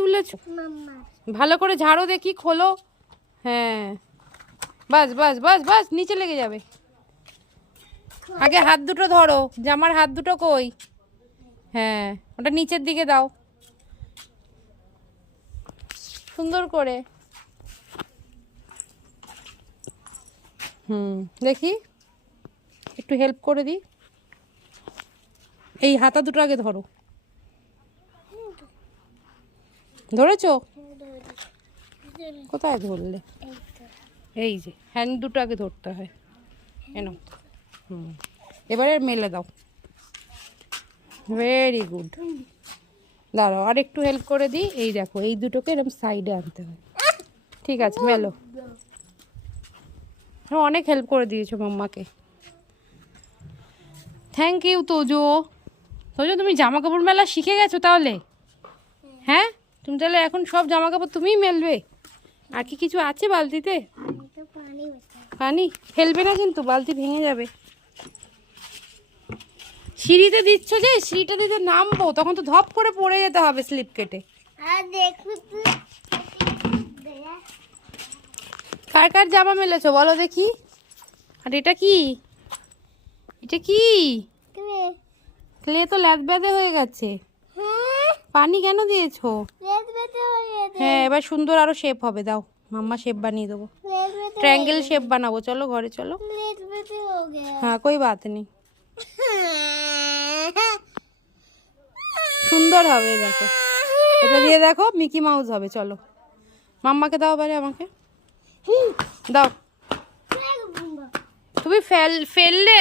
তুলেছো? ভালো করে ঝাড়ো দেখি, খোলো। হ্যাঁ, বাস বাস বাস বাস, নিচে লেগে যাবে। আগে হাত দুটো ধরো, জামার হাত দুটো কই? হ্যাঁ, ওটা নিচের দিকে দাও সুন্দর করে। দেখি, একটু হেল্প করে দিই। এই হাতা দুটো আগে ধরো। ধরেছো? কোথায় ধরলে? এই যে হ্যান্ড দুটো আগে ধরতে হয়। এনো। এবারে মেলে দাও। Very good. দাঁড়াও, আর একটু হেল্প করে দিই। এই দেখো, এই দুটোকে এরকম সাইডে আনতে হয়। ঠিক আছে, মেলো। হ্যাঁ, অনেক হেল্প করে দিয়েছো মাম্মাকে। Thank you Tojo. তোজো, তুমি জামা কাপড় মেলা শিখে গেছো তাহলে? হ্যাঁ, তুমি তাহলে এখন সব জামা কাপড় তুমিই মেলবে? আর কি কিছু আছে বালতিতে? পানি ফেলবে না কিন্তু, বালতি ভেঙে যাবে। সিঁড়িতে দিচ্ছ যে, সিঁড়িটা দিতে নামবো তখন তো ধপ করে পড়ে যেতে হবে স্লিপ কেটে। কার কার জামা মেলেছো বলো দেখি? আর এটা কি? এটা কি? ক্লে তো ল্যাদ ব্যাদে হয়ে গেছে। পানি কেন দিয়েছো? হ্যাঁ, এবার সুন্দর আরো শেপ হবে। দাও, মাম্মা শেপ বানিয়ে দেবো। ট্রায়াঙ্গেল শেপ বানাবো। চলো ঘরে চলো। হ্যাঁ, কোই বাত নেই, সুন্দর হবে। দেখো, এটা দিয়ে দেখো মিকি মাউস হবে। চলো, মাম্মাকে দাও, বারে আমাকে দাও। তুমি ফেললে।